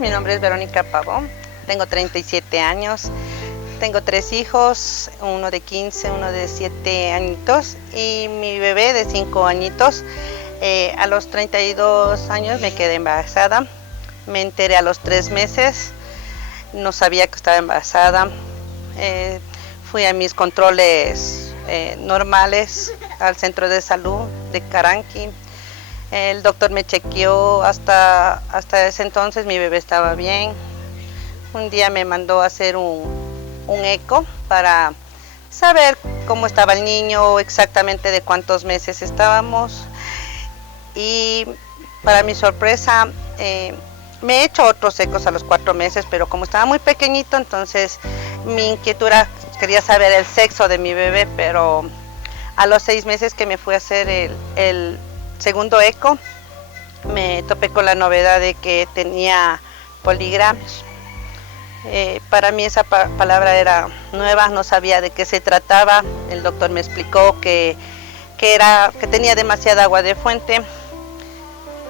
Mi nombre es Verónica Pavón, tengo 37 años, tengo 3 hijos, uno de 15, uno de 7 añitos y mi bebé de 5 añitos. A los 32 años me quedé embarazada, me enteré a los 3 meses, no sabía que estaba embarazada, fui a mis controles normales al centro de salud de Caranqui. El doctor me chequeó, hasta ese entonces mi bebé estaba bien. Un día me mandó a hacer un eco para saber cómo estaba el niño, exactamente de cuántos meses estábamos. Y para mi sorpresa, me he hecho otros ecos a los 4 meses, pero como estaba muy pequeñito, entonces mi inquietud era, quería saber el sexo de mi bebé, pero a los 6 meses que me fui a hacer el segundo eco, me topé con la novedad de que tenía poligramios. Para mí esa palabra era nueva, no sabía de qué se trataba. El doctor me explicó que tenía demasiada agua de fuente.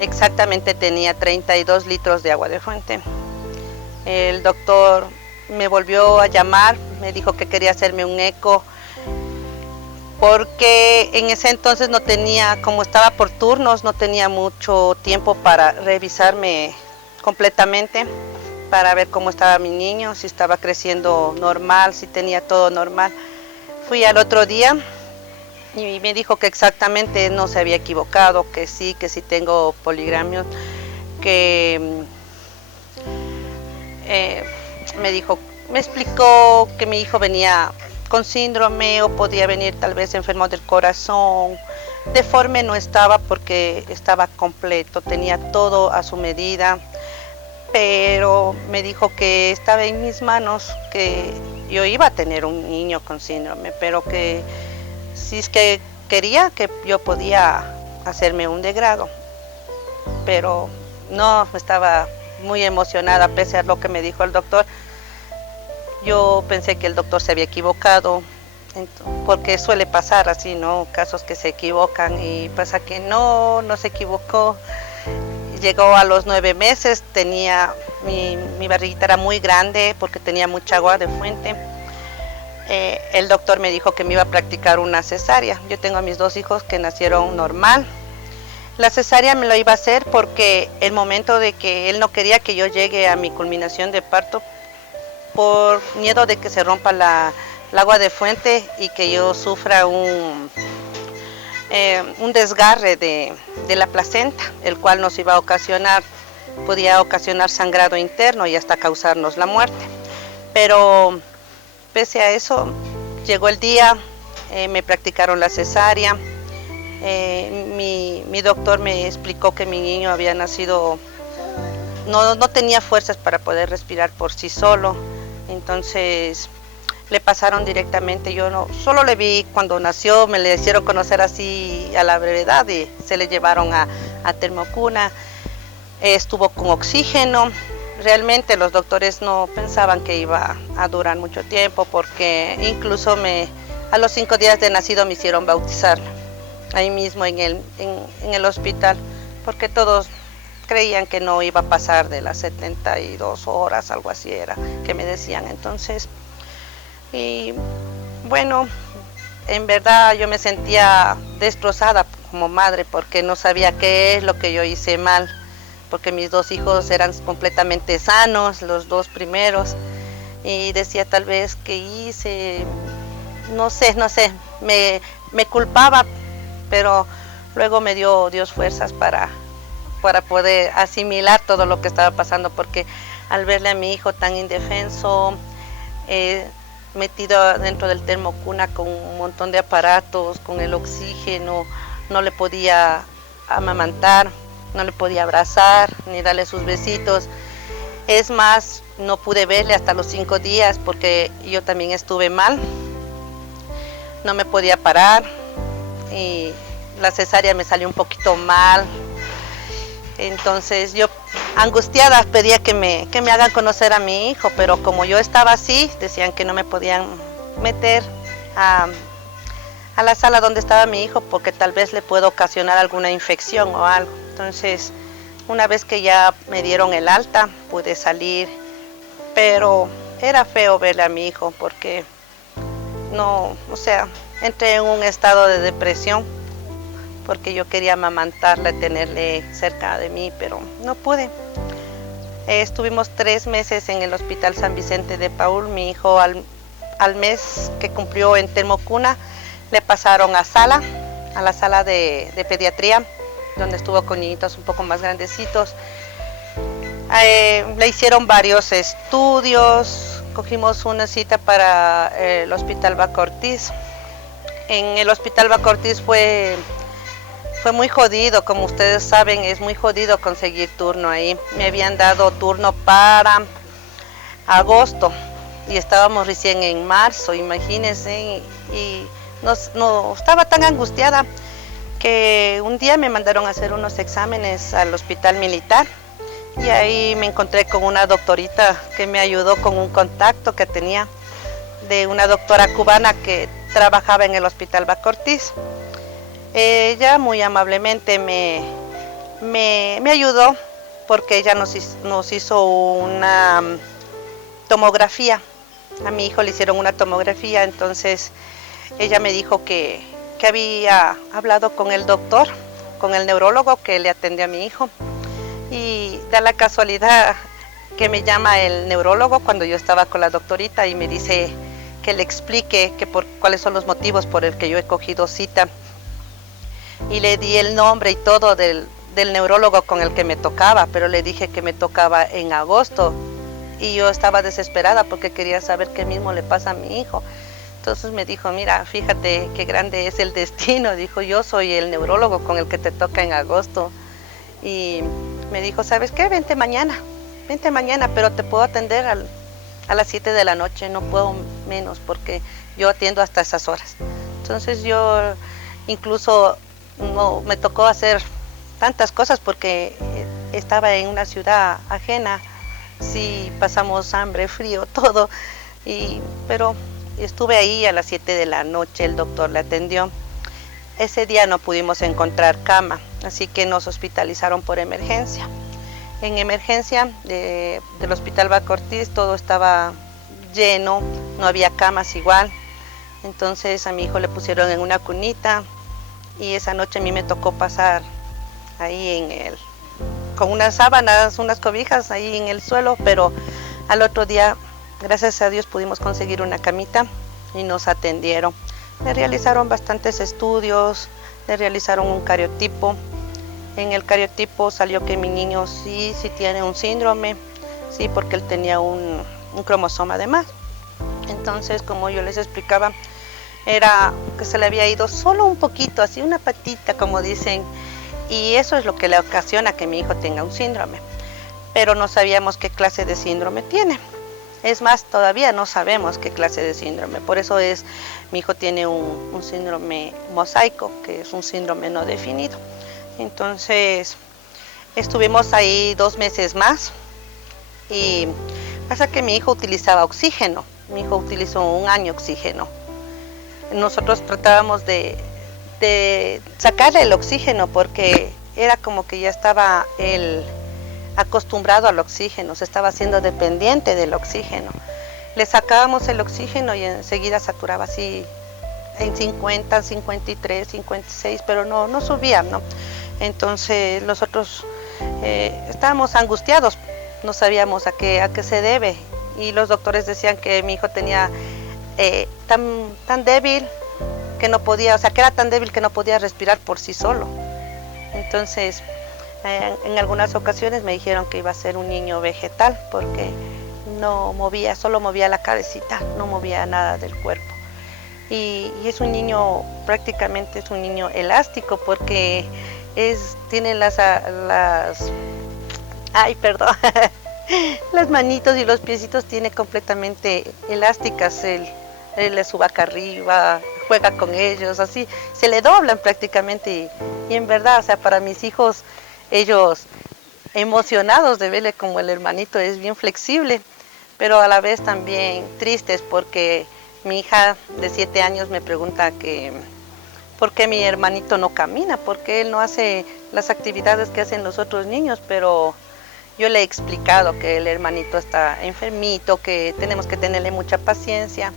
Exactamente tenía 32 litros de agua de fuente. El doctor me volvió a llamar, me dijo que quería hacerme un eco, porque en ese entonces no tenía, como estaba por turnos, no tenía mucho tiempo para revisarme completamente, para ver cómo estaba mi niño, si estaba creciendo normal, si tenía todo normal. Fui al otro día y me dijo que exactamente no se había equivocado, que sí tengo poligramios, que me explicó que mi hijo venía con síndrome o podía venir tal vez enfermo del corazón. Deforme no estaba porque estaba completo, tenía todo a su medida, pero me dijo que estaba en mis manos, que yo iba a tener un niño con síndrome, pero que si es que quería, que yo podía hacerme un degrado. Pero no, estaba muy emocionada pese a lo que me dijo el doctor. Yo pensé que el doctor se había equivocado, porque suele pasar así, ¿no? Casos que se equivocan y pasa que no se equivocó. Llegó a los 9 meses, mi barriguita era muy grande porque tenía mucha agua de fuente. El doctor me dijo que me iba a practicar una cesárea. Yo tengo a mis 2 hijos que nacieron normal. La cesárea me lo iba a hacer porque el momento de que él no quería que yo llegue a mi culminación de parto, por miedo de que se rompa el agua de fuente y que yo sufra un desgarre de la placenta, el cual nos iba a podía ocasionar sangrado interno y hasta causarnos la muerte. Pero pese a eso, llegó el día, me practicaron la cesárea. Mi doctor me explicó que mi niño había nacido, no tenía fuerzas para poder respirar por sí solo. Entonces le pasaron directamente, yo solo le vi cuando nació, me le hicieron conocer así a la brevedad y se le llevaron a termocuna. Estuvo con oxígeno. Realmente los doctores no pensaban que iba a durar mucho tiempo, porque incluso a los 5 días de nacido me hicieron bautizar ahí mismo en el hospital, porque todos creían que no iba a pasar de las 72 horas, algo así era que me decían. Entonces, y bueno, en verdad yo me sentía destrozada como madre, porque no sabía qué es lo que yo hice mal, porque mis 2 hijos eran completamente sanos, los 2 primeros, y decía tal vez que hice, no sé, me culpaba, pero luego me dio Dios fuerzas para poder asimilar todo lo que estaba pasando, porque al verle a mi hijo tan indefenso, metido dentro del termocuna con un montón de aparatos, con el oxígeno, no le podía amamantar, no le podía abrazar, ni darle sus besitos. Es más, no pude verle hasta los 5 días porque yo también estuve mal, no me podía parar y la cesárea me salió un poquito mal. Entonces yo, angustiada, pedía que me hagan conocer a mi hijo, pero como yo estaba así, decían que no me podían meter a la sala donde estaba mi hijo porque tal vez le puedo ocasionar alguna infección o algo. Entonces Una vez que ya me dieron el alta, pude salir, pero era feo verle a mi hijo porque no, o sea, entré en un estado de depresión porque yo quería amamantarle, tenerle cerca de mí, pero no pude. Estuvimos 3 meses en el Hospital San Vicente de Paúl. Mi hijo al mes que cumplió en termocuna le pasaron a la sala de pediatría, donde estuvo con niñitos un poco más grandecitos. Le hicieron varios estudios, cogimos una cita para el Hospital Baco Ortiz. En el Hospital Baco Ortiz fue muy jodido, como ustedes saben, es muy jodido conseguir turno ahí. Me habían dado turno para agosto y estábamos recién en marzo, imagínense, y no estaba tan angustiada que un día me mandaron a hacer unos exámenes al hospital militar y ahí me encontré con una doctorita que me ayudó con un contacto que tenía de una doctora cubana que trabajaba en el Hospital Baco Ortiz. Ella muy amablemente me ayudó porque ella nos hizo una tomografía. A mi hijo le hicieron una tomografía, entonces ella me dijo que había hablado con el doctor, con el neurólogo que le atendió a mi hijo. Y da la casualidad que me llama el neurólogo cuando yo estaba con la doctorita y me dice que le explique cuáles son los motivos por el que yo he cogido cita. Y le di el nombre y todo del neurólogo con el que me tocaba, pero le dije que me tocaba en agosto y yo estaba desesperada porque quería saber qué mismo le pasa a mi hijo. Entonces me dijo, mira, fíjate qué grande es el destino. Dijo, yo soy el neurólogo con el que te toca en agosto. Y me dijo, ¿sabes qué? Vente mañana, pero te puedo atender a las 7 de la noche, no puedo menos porque yo atiendo hasta esas horas. Entonces yo incluso no, me tocó hacer tantas cosas porque estaba en una ciudad ajena, sí pasamos hambre, frío, todo, pero estuve ahí a las 7 de la noche, el doctor le atendió. Ese día no pudimos encontrar cama, así que nos hospitalizaron por emergencia. En emergencia del Hospital Baco Ortiz todo estaba lleno, no había camas igual. Entonces a mi hijo le pusieron en una cunita y esa noche a mí me tocó pasar ahí con unas sábanas, unas cobijas ahí en el suelo, pero al otro día, gracias a Dios, pudimos conseguir una camita y nos atendieron. Le realizaron bastantes estudios, le realizaron un cariotipo. En el cariotipo salió que mi niño sí tiene un síndrome, sí, porque él tenía un cromosoma de más. Entonces, como yo les explicaba, era que se le había ido solo un poquito, así una patita, como dicen, y eso es lo que le ocasiona que mi hijo tenga un síndrome. Pero no sabíamos qué clase de síndrome tiene. Es más, todavía no sabemos qué clase de síndrome. Por eso mi hijo tiene un síndrome mosaico, que es un síndrome no definido. Entonces, estuvimos ahí 2 meses más y pasa que mi hijo utilizaba oxígeno. Mi hijo utilizó 1 año oxígeno. Nosotros tratábamos de sacarle el oxígeno porque era como que ya estaba él acostumbrado al oxígeno, se estaba haciendo dependiente del oxígeno. Le sacábamos el oxígeno y enseguida saturaba así en 50, 53, 56, pero no subía, ¿no? Entonces nosotros estábamos angustiados, no sabíamos a qué se debe y los doctores decían que mi hijo tenía tan débil que no podía, o sea, que era tan débil que no podía respirar por sí solo. Entonces, en algunas ocasiones me dijeron que iba a ser un niño vegetal porque no movía, solo movía la cabecita, no movía nada del cuerpo. Y es un niño, prácticamente es un niño elástico porque tiene las manitos y los piecitos tiene completamente elásticas. Él le sube acá arriba, juega con ellos, así, se le doblan prácticamente y en verdad, o sea, para mis hijos, ellos emocionados de verle como el hermanito es bien flexible, pero a la vez también tristes porque mi hija de 7 años me pregunta que por qué mi hermanito no camina, porque él no hace las actividades que hacen los otros niños, pero yo le he explicado que el hermanito está enfermito, que tenemos que tenerle mucha paciencia.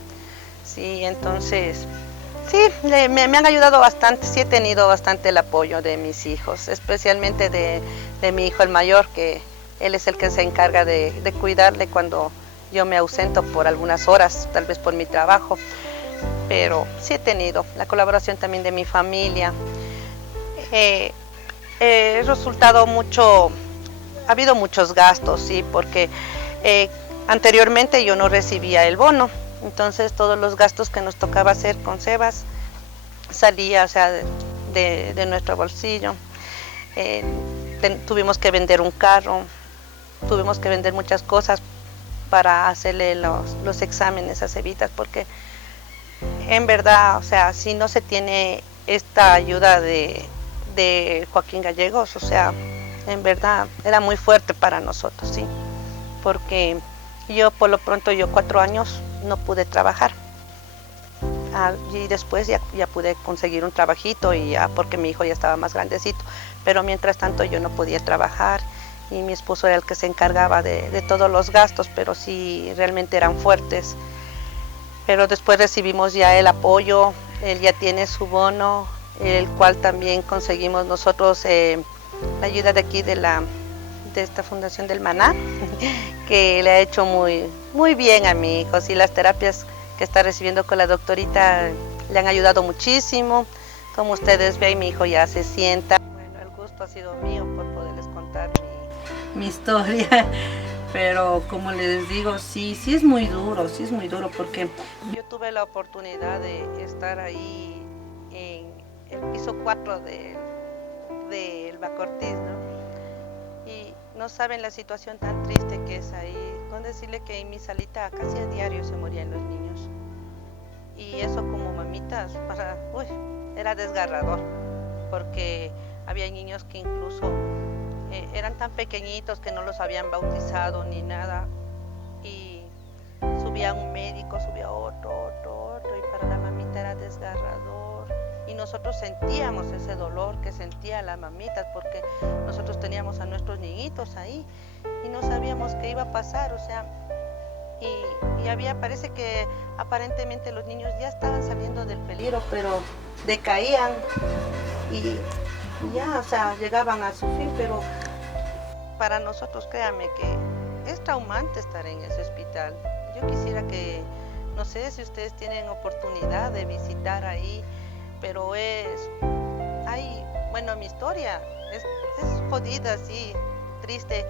Sí, entonces, sí, me han ayudado bastante, sí he tenido bastante el apoyo de mis hijos, especialmente de mi hijo el mayor, que él es el que se encarga de cuidarle cuando yo me ausento por algunas horas, tal vez por mi trabajo, pero sí he tenido la colaboración también de mi familia. He resultado mucho, ha habido muchos gastos, sí, porque anteriormente yo no recibía el bono, entonces todos los gastos que nos tocaba hacer con Sebas salía, o sea, de nuestro bolsillo. Tuvimos que vender un carro, tuvimos que vender muchas cosas para hacerle los exámenes a Cevitas, porque en verdad, o sea, si no se tiene esta ayuda de Joaquín Gallegos, o sea, en verdad era muy fuerte para nosotros, sí, porque yo por lo pronto, 4 años no pude trabajar. Y después ya pude conseguir un trabajito, y ya porque mi hijo ya estaba más grandecito, pero mientras tanto yo no podía trabajar y mi esposo era el que se encargaba de todos los gastos, pero sí realmente eran fuertes. Pero después recibimos ya el apoyo, él ya tiene su bono, el cual también conseguimos nosotros la ayuda de aquí de esta Fundación del Maná, que le ha hecho muy bien a mi hijo. Sí, las terapias que está recibiendo con la doctorita le han ayudado muchísimo. Como ustedes ven, mi hijo ya se sienta. Bueno, el gusto ha sido mío por poderles contar mi historia. Pero como les digo, sí es muy duro, porque yo tuve la oportunidad de estar ahí en el piso 4 del Bacortiz, ¿no? Y no saben la situación tan triste que es ahí, con decirle que en mi salita casi a diario se morían los niños. Y eso como mamitas, era desgarrador, porque había niños que incluso eran tan pequeñitos que no los habían bautizado ni nada, y subía un médico, subía otro, y para la mamita era desgarrador, y nosotros sentíamos ese dolor que sentía la mamita, porque nosotros teníamos a nuestros niñitos ahí y no sabíamos qué iba a pasar, o sea, y parece que aparentemente los niños ya estaban saliendo del peligro, pero decaían y ya, o sea, llegaban a su fin. Pero para nosotros, créanme que es traumante estar en ese hospital. Yo quisiera que, no sé si ustedes tienen oportunidad de visitar ahí, pero bueno, mi historia es jodida, sí, triste,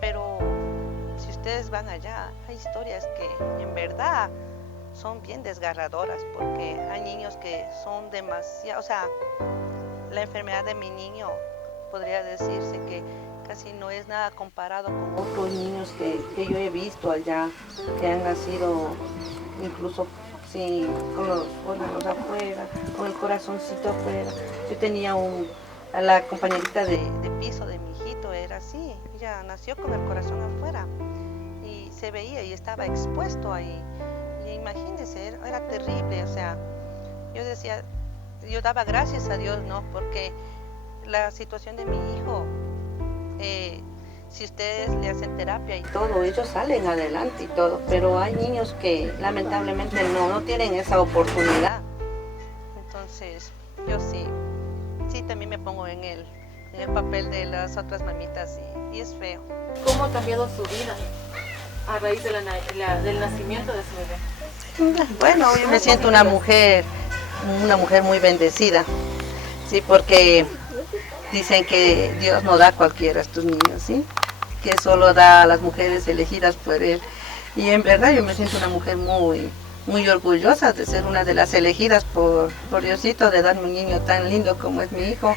pero si ustedes van allá, hay historias que en verdad son bien desgarradoras, porque hay niños que son demasiado, o sea, la enfermedad de mi niño podría decirse que casi no es nada comparado con otros niños que yo he visto allá, que han nacido incluso sí, con los órganos afuera, con el corazoncito afuera. Yo tenía a la compañerita de piso de mi hijito, era así, ella nació con el corazón afuera y se veía y estaba expuesto ahí. Y imagínense, era terrible, o sea, yo decía, yo daba gracias a Dios, ¿no? Porque la situación de mi hijo, si ustedes le hacen terapia y todo, ellos salen adelante y todo, pero hay niños que lamentablemente no tienen esa oportunidad. Entonces, yo sí también me pongo en el papel de las otras mamitas y es feo. ¿Cómo ha cambiado su vida a raíz del nacimiento de su bebé? Bueno, yo me siento una mujer muy bendecida, sí, porque dicen que Dios no da a cualquiera a estos niños, ¿sí? Que solo da a las mujeres elegidas por Él. Y en verdad yo me siento una mujer muy orgullosa de ser una de las elegidas por Diosito, de darme un niño tan lindo como es mi hijo.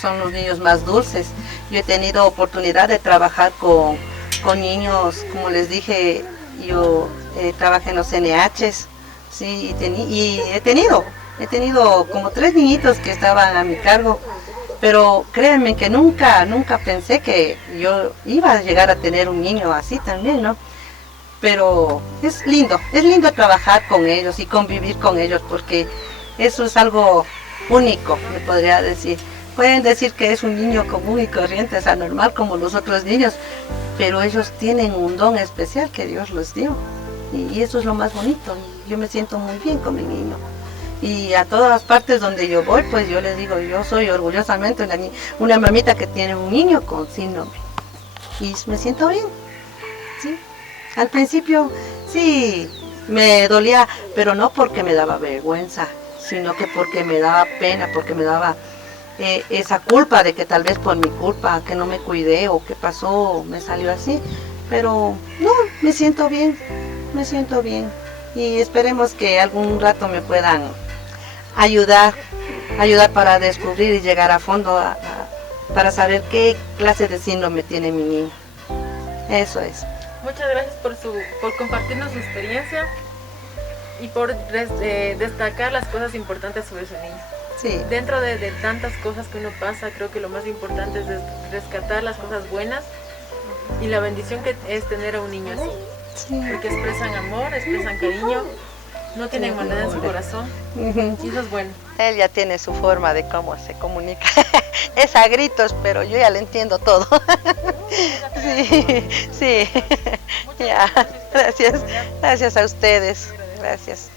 Son los niños más dulces. Yo he tenido oportunidad de trabajar con niños, como les dije, yo trabajé en los NHs, ¿sí? Y he tenido como 3 niñitos que estaban a mi cargo. Pero créanme que nunca pensé que yo iba a llegar a tener un niño así también, ¿no? Pero es lindo trabajar con ellos y convivir con ellos, porque eso es algo único, me podría decir. pueden decir que es un niño común y corriente, es anormal como los otros niños, pero ellos tienen un don especial que Dios les dio. Y eso es lo más bonito. Y yo me siento muy bien con mi niño. Y a todas las partes donde yo voy, pues yo les digo, yo soy orgullosamente una mamita que tiene un niño con síndrome. Y me siento bien. ¿Sí? Al principio sí me dolía, pero no porque me daba vergüenza, sino que porque me daba pena, porque me daba esa culpa de que tal vez por mi culpa, que no me cuidé o que pasó, me salió así. Pero no, me siento bien. Me siento bien y esperemos que algún rato me puedan ayudar para descubrir y llegar a fondo para saber qué clase de síndrome tiene mi niño. Eso es. Muchas gracias por compartirnos su experiencia y por destacar las cosas importantes sobre su niño. Sí. Dentro de tantas cosas que uno pasa, creo que lo más importante es rescatar las cosas buenas y la bendición que es tener a un niño así. Sí. Porque expresan amor, expresan cariño, no tienen maldad en su corazón, y eso es bueno. Él ya tiene su forma de cómo se comunica. Es a gritos, pero yo ya le entiendo todo. Sí, sí. Ya, gracias. Gracias a ustedes. Gracias.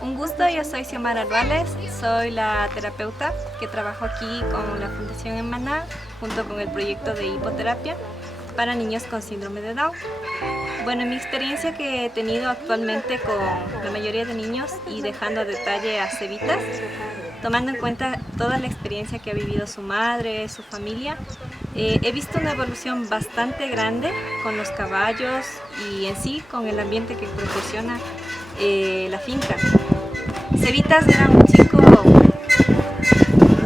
Un gusto, yo soy Xiomara Ruales, soy la terapeuta que trabajo aquí con la Fundación Emmaná, junto con el proyecto de hipoterapia para niños con síndrome de Down. Bueno, mi experiencia que he tenido actualmente con la mayoría de niños y dejando a detalle a Cevitas, tomando en cuenta toda la experiencia que ha vivido su madre, su familia, he visto una evolución bastante grande con los caballos y en sí con el ambiente que proporciona la finca. Cevitas era un chico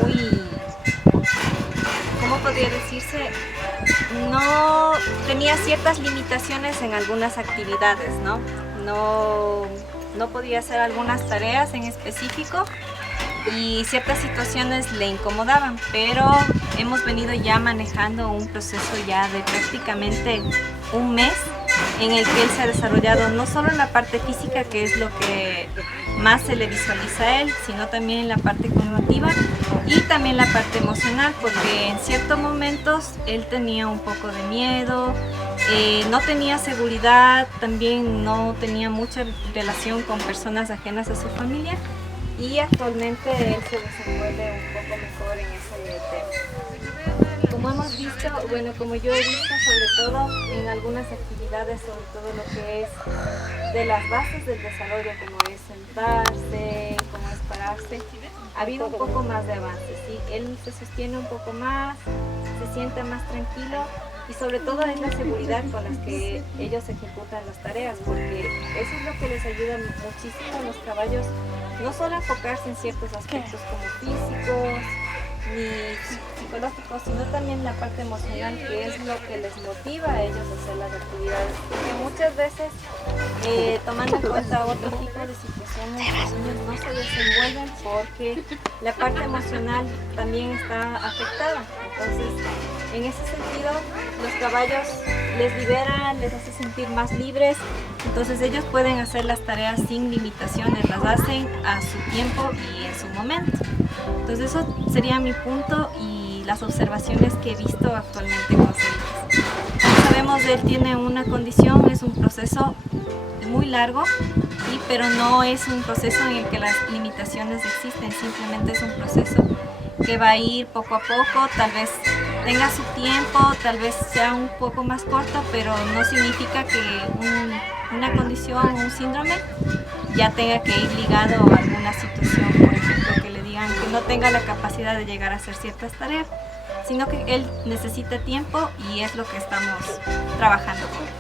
muy, ¿cómo podría decirse? No tenía ciertas limitaciones en algunas actividades, ¿no? No podía hacer algunas tareas en específico y ciertas situaciones le incomodaban, pero hemos venido ya manejando un proceso ya de prácticamente un mes en el que él se ha desarrollado no solo en la parte física, que es lo que más se le visualiza a él, sino también en la parte cognitiva y también la parte emocional, porque en ciertos momentos él tenía un poco de miedo, no tenía seguridad, también no tenía mucha relación con personas ajenas a su familia y actualmente él se desenvuelve un poco mejor en ese tema. Como hemos visto, bueno, como yo he visto sobre todo en algunas actividades, sobre todo lo que es de las bases del desarrollo, como es sentarse, como es pararse, ha habido un poco más de avance, ¿sí? Él se sostiene un poco más, se siente más tranquilo y sobre todo es la seguridad con la que ellos ejecutan las tareas, porque eso es lo que les ayuda muchísimo a los caballos, no solo a enfocarse en ciertos aspectos como físicos ni psicológicos, sino también la parte emocional, que es lo que les motiva a ellos a hacer las actividades, porque muchas veces tomando en cuenta otro tipo de situaciones, los niños no se desenvuelven porque la parte emocional también está afectada. Entonces, en ese sentido, los caballos les liberan, les hace sentir más libres, entonces ellos pueden hacer las tareas sin limitaciones, las hacen a su tiempo y en su momento. Entonces eso sería mi punto y las observaciones que he visto actualmente con Cevitas. Como sabemos, él tiene una condición, es un proceso muy largo, ¿sí? Pero no es un proceso en el que las limitaciones existen, simplemente es un proceso que va a ir poco a poco, tal vez tenga su tiempo, tal vez sea un poco más corto, pero no significa que una condición o un síndrome ya tenga que ir ligado a alguna situación, por ejemplo, que le digan que no tenga la capacidad de llegar a hacer ciertas tareas, sino que él necesita tiempo y es lo que estamos trabajando con él.